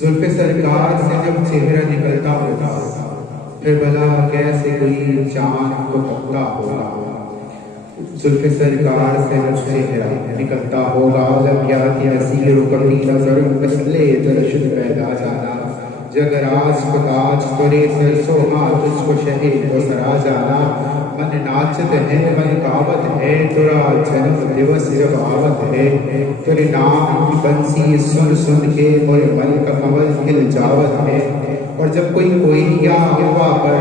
जुल्फ़े सरकार से जब चेहरा निकलता होगा, फिर भला कैसे कोई चांद को तकता होगा। जुल्फ़े सरकार से जब चेहरा निकलता होगा, जब याद नसीर कभी नजर मसले दर्शन पैदा जाना। जगराज को ताज तुरे सर सोहा, तुझको शहे वो सरा जाना। मन नाचत है मन गावत है, तुरा जन्म दिवस जब आवत है। तेरे नाम की बंसी सुन सुन के मोरे मन का कमल खिल जावत है। और जब कोई कोयलिया हवा पर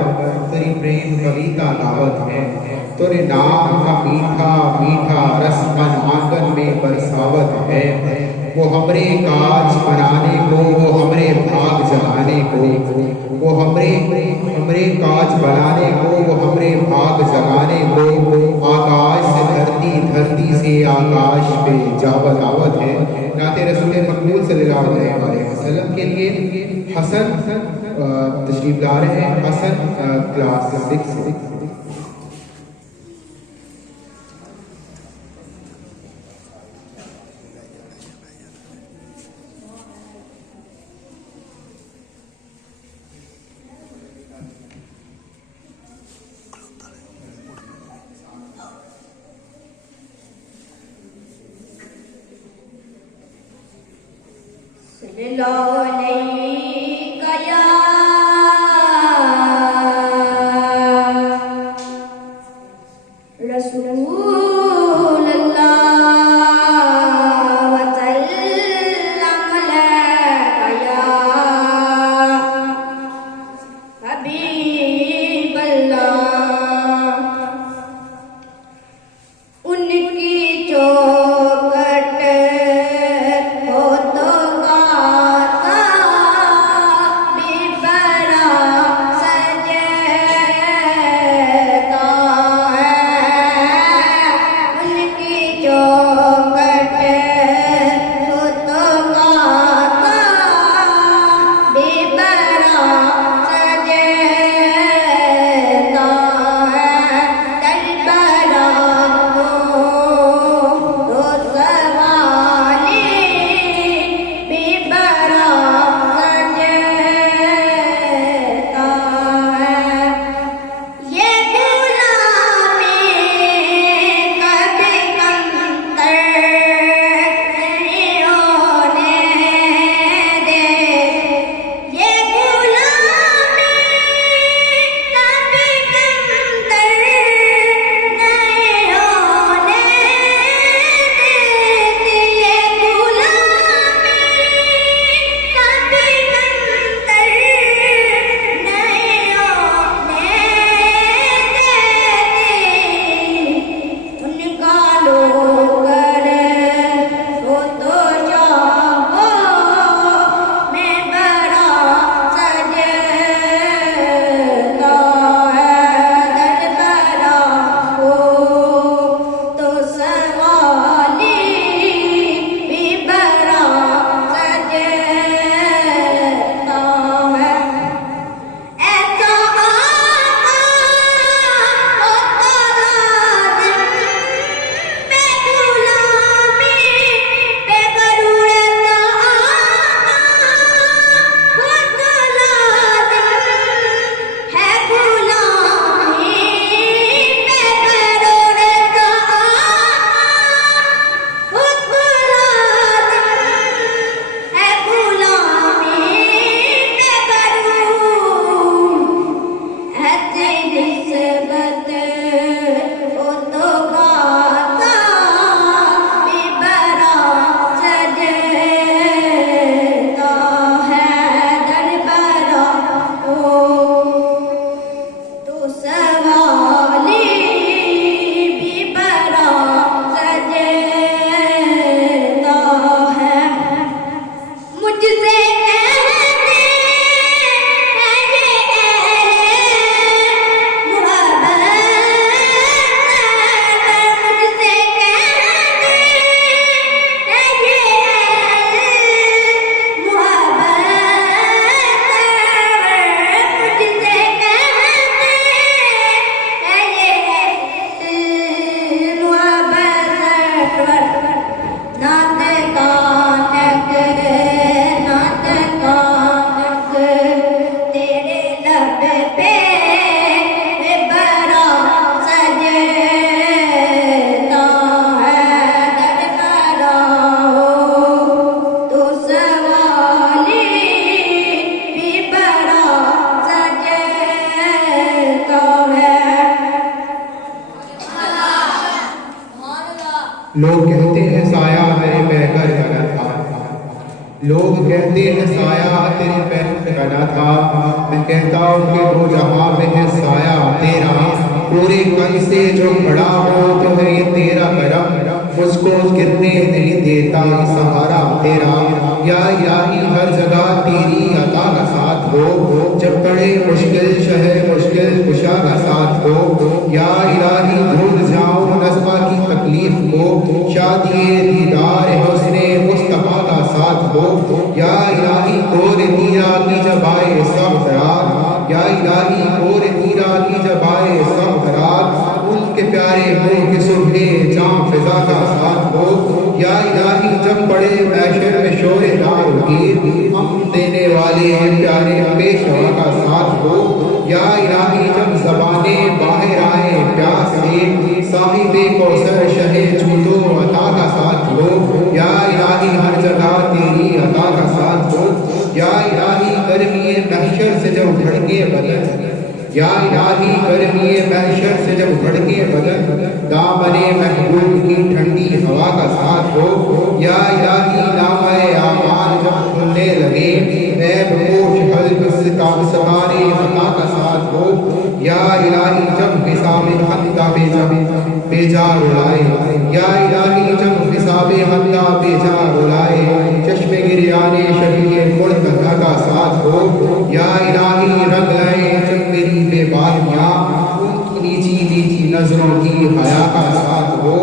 तेरी प्रेम कविता गावत है। तेरे नाम का मीठा मीठा रस मन आंगन में बरसावत है। वो हमरे काज बनाने को, वो हमरे भाग जगाने को, वो हमरे काज बनाने को, वो हमरे भाग जगाने को। आकाश से धरती, धरती से आकाश पे जावत आवत है। नाते रसूल मकबूल सल्लल्लाहु अलैहि वसल्लम के लिए हसन तशरीफ ला रहे हैं। हसन क्लास 6 उनकी चौखट हो तो गाता लोग कहते हैं साया मेरे पैकर बना था, लोग कहते हैं साया तेरे पैर बना था। मैं कहता हूँ कि दो जहां में है साया तेरा, पूरे कल से जो खड़ा हो तो है ये तेरा करम, मुझको गिरने नहीं देता ये सहारा तेरा। या इलाही हर जगह तेरी अता का साथ हो, जब बड़े मुश्किल शहर मुश्किल कुशा का साथ हो। या इलाही भूल जाओ नस्बा की तकलीफ को, शादी दीदार हुस्ने मुस्तफा का साथ हो। या इलाही कोर तीरा की जब आए सब रात, या इलाही कोर तीरा की जब आए सब रात, उनके प्यारे मुंह की सुबह जाम फिजा का साथ हो। या इलाही जब बड़े मैशर में शोरे दार की, हम देने वाले प्यारे पेशवा का साथ हो। या इलाही जब ज़बाने बाहर आए प्यास से, साहिबे कौसर शहे जूदो अता का साथ हो। या इलाही हर जगह तेरी अता का साथ हो। या इलाही गर्मी महशर से जब भड़के बदन, या इलाही गर्मी महशर से जब भड़के बदन, दामने महबूब की ठंडी हवा का साथ हो। या इलाही नामे आमाल जब खुलने लगे, ऐब पोश हल्क सितारे अता का साथ हो। या इलाही जब हिसाबे हत्ता बेजार उड़ाए, या इलाही जब हिसाबे हत्ता बेजार उड़ाए, चश्मे गिरियाने शबीए मुर्तज़ा का साथ हो। या इलाही रंग लाए जब मेरी बेबाकियाँ, उनकी नीची नीची नजरों की हया का साथ हो।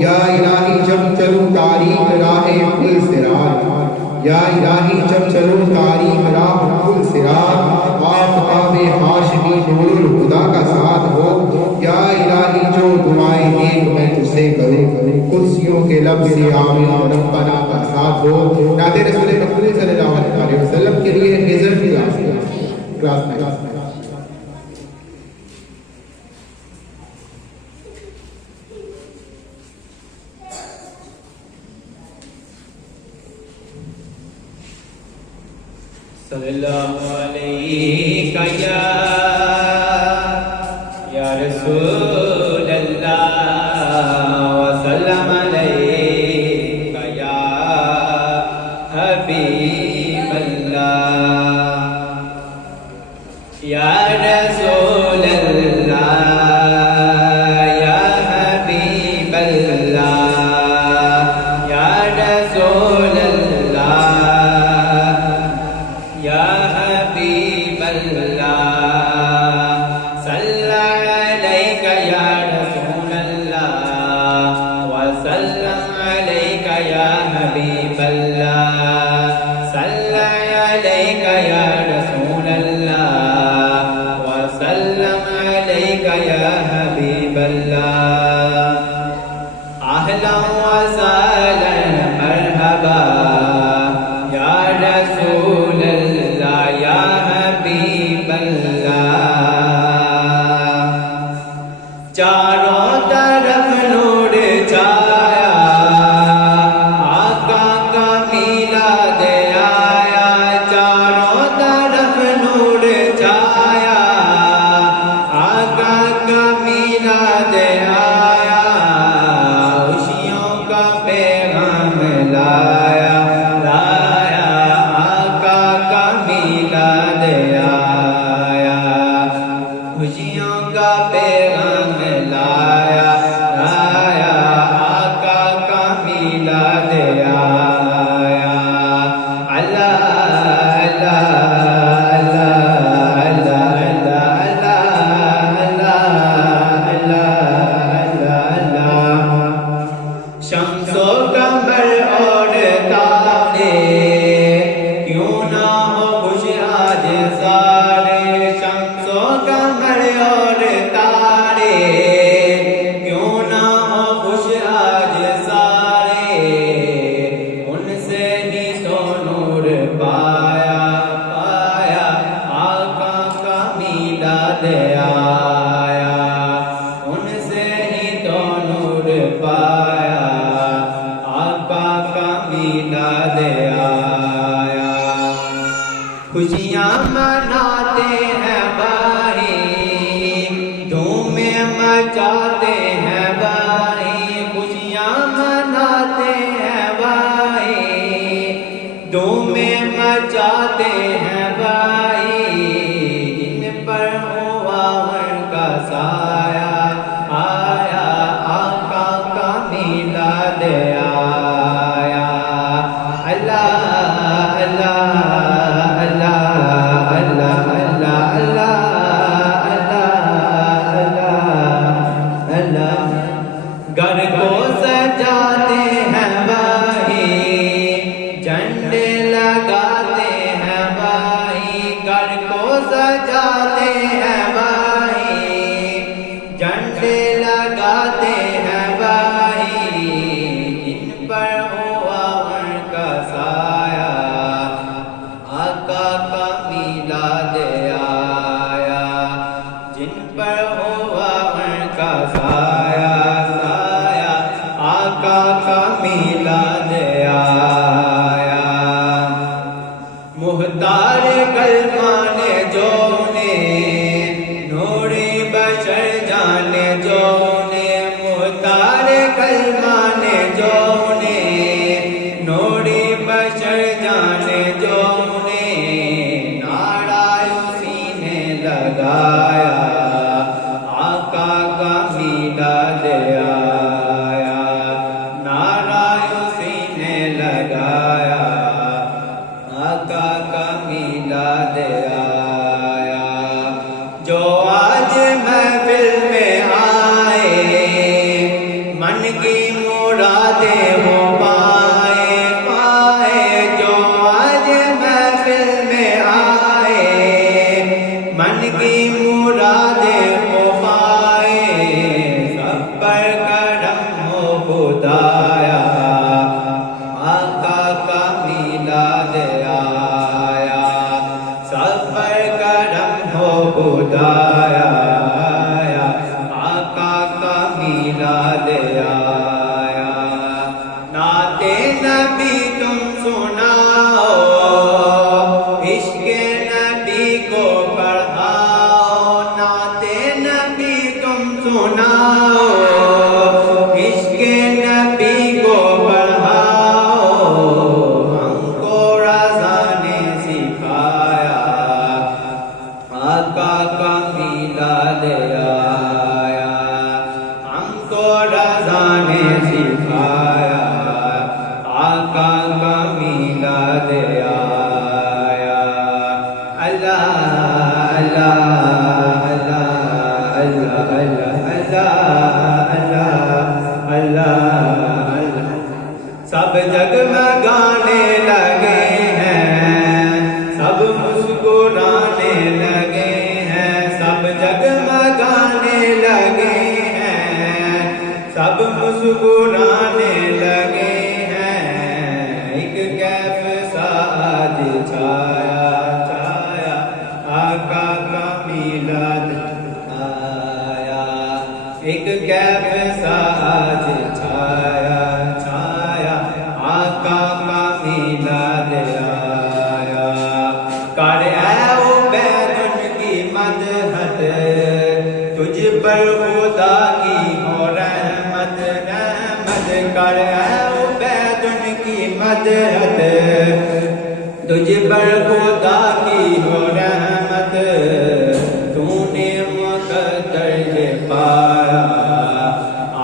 या इलाही जब चलूं तारीख राहे पुल सिराज, या इलाही जब चलूं तारीख राह पुल सिराज, आफ़ताबे हाशमी नूरुल हुदा का साथ हो। या इलाही जो दुआएं एक मैं तुझसे करूं, कुर्सियों के लब से आमीन रब्बना का साथ हो। नाते रसूल मकबूल सल्लल्लाहु अलैहि वसल्लम के लिए हिजर क्लास में सल्लल्लाहु अलैहि या रसूल अल्लाह व सल्लम अलैका या हबीब अल्लाह। या रसूल अल्लाह या हबीब अल्लाह, या रसूल अल्लाह या हबीब अल्लाह, सल्लल्लाहु अलैका या रसूल अल्लाह व सल्लम अलैका या हबीब अल्लाह, सल्लल्लाहु अलैका या रसूल अल्लाह व सल्लम अलैका या हबीब अल्लाह। अहलन व सहलन मरहबा या रसूल अल्लाह या हबीब अल्लाह। चारों तरफ नूर छाया, आका का मिलाद आया। चारों तरफ नूर छाया, आका का मिलाद आया। खुशियों का पैगाम लाया, लाया आका का मिलाद आया। खुशियों का पैगाम लाया, लाया आका का मिलाद आया। अल्लाह अल्लाह अल्लाह अल्लाह अल्लाह अल्लाह अल्लाह अल्लाह। शम्सो कमर और तारे क्यों ना हो खुश आज सारे। शम्सो कमर और तारे क्यों ना हो खुश आज सारे। उनसे ही तो नूर पाया, पाया आका का मिलाद आया। उनसे ही तो नूर पाया, आका का मिलाद आया। खुशियाँ मनाते हैं भाई, धूमें मचाते हैं भाई। खुशियाँ का साया साया आका का मिलाद आया। मुहतार कलमाने जो ने नूरे बशर जाने जो ने मुहतार कलमाने जो ने नूरे बशर जाने जो ने नारा उसी ने लगाया आका का मिलाद आया। नारा उसी ने लगाया आका का मिलाद आया। जो आज महफिल में आए मन की मुरादें वो पाए पाए। जो आज महफिल में आए मन की मुरादें वो पाए। सब पर करम हो खुदाया आका का मिलाद आया। सब पर करम हो खुदाया आका का मिलाद आया। नाते नबी तुम सुनाओ इश्क़ नबी को पढ़ाओ। नाते नबी तुम सुनाओ इश्क़ नबी को पढ़ाओ। हमको रज़ा ने सिखाया आका का मिलाद आया। हमको रज़ा ने सिखाया आका का मिलाद आया। अल्लाह अल्लाह अल्लाह अल्लाह अल्लाह अल्लाह अल्लाह अल्लाह। सब जगमगाने लगे हैं सब मुस्कुराने लगे हैं। सब जगमगाने लगे हैं सब मुस्कुराने लगे हैं। एक कैफ सा आज छाया छाया आका का मिलाद आया। एक कैफ सा आज छाया छाया आका का मिलाद आया। कर ऐ बैदुन की मदहत तुझ पर खुदा की हो रहमत रहमत। कर ऐ बैदुन की मदहत तुझ पर खुदा की हो रहमत। तूने मुक़द्दर ये पाया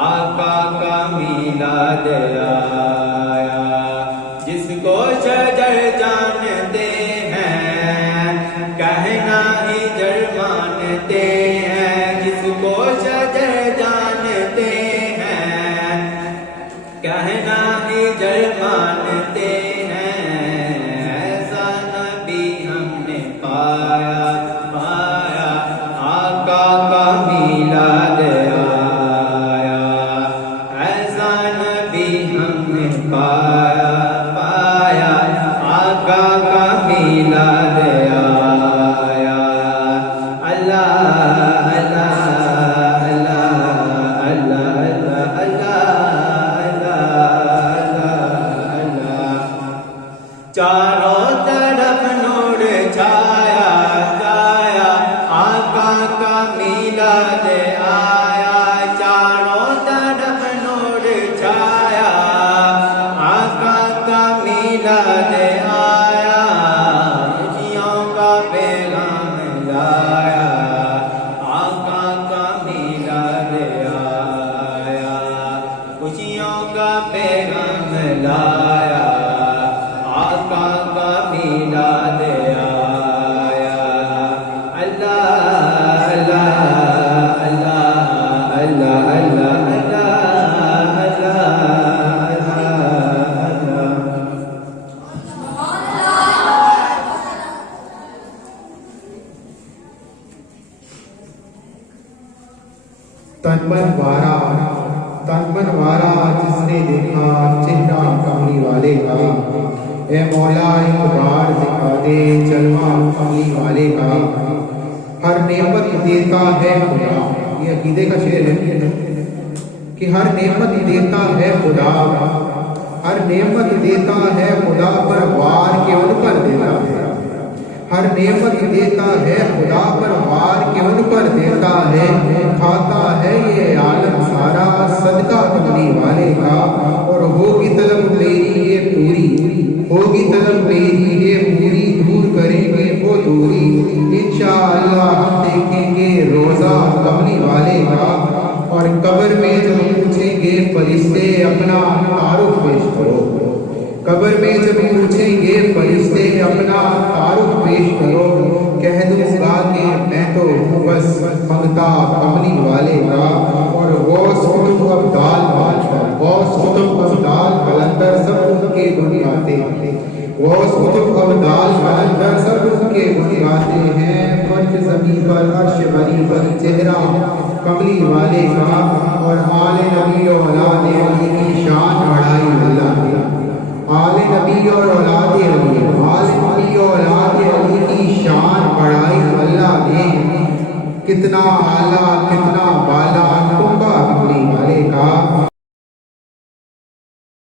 आका का मिलाद आया। जिसको शजर जानते हैं कहना हिजर मानते हैं। जिसको शजर जानते हैं कहना हिजर मानते हैं। ऐसा नबी हमने पाया पाया आका का मिलाद आया। ऐसा नबी हमने पाया पाया आका का मिलाद आया। अल्लाह अल्लाह अल्लाह अल्लाह अल्लाह अल्लाह अल्लाह। चारों तरफ नूर छाया छाया आका का मिलाद आया। चारों तरफ नूर छाया आका का मिलाद आया। खुशियों का पैगाम लाया आका का मिलाद आया। खुशियों का पैगाम लाया आका का मिलाद आया। अल्लाह अल्लाह अल्लाह अल्लाह अल्लाह अल्लाह अल्लाह। तन मन वारा जिसने देखा चेहरा कमली वाले का। ए मौला एक बार दिखा दे जलवा कमली वाले का। हर नेमत देता है खुदा ये अकीदे का शेर है कि हर नेमत देता है खुदा, हर नेमत देता है खुदा, पर वार के उन पर देता है। हर नेमत देता है खुदा, पर वार के उन पर देता है। खाता है ये आलम सारा सदका कमली वाले का, और होगी तलब मेरी ये पूरी, होगी तलब मेरी ये पूरी, दूर करेंगे वो दूरी इंशाअल्लाह हम देखेंगे रोजा कमली वाले का। और कब्र में जब पूछेंगे फरिश्ते अपना तारुफ पेश करो, कब्र में जब पूछेंगे फरिश्ते अपना तारुफ पेश करो, कह दूंगा कि मैं तो बस मंगता कमली वाले का। और गौस कुतुब अब्दाल गौस कुतुब अब्दाल कलंदर सब उनके गुण गाते, गौस कुतुब अब्दाल कलंदर सब उनके गुण गाते हैं। फर्श ज़मीन पर अर्श बरी पर चेहरा कमली वाले का, और आले नबी और औलाद अली की शान बढ़ाई अल्लाह ने। आले नबी और औलाद अली, आले नबी और औलाद अली की शान बढ़ाई अल्लाह ने। कितना आला कितना बाला कुंबा कमली वाले का।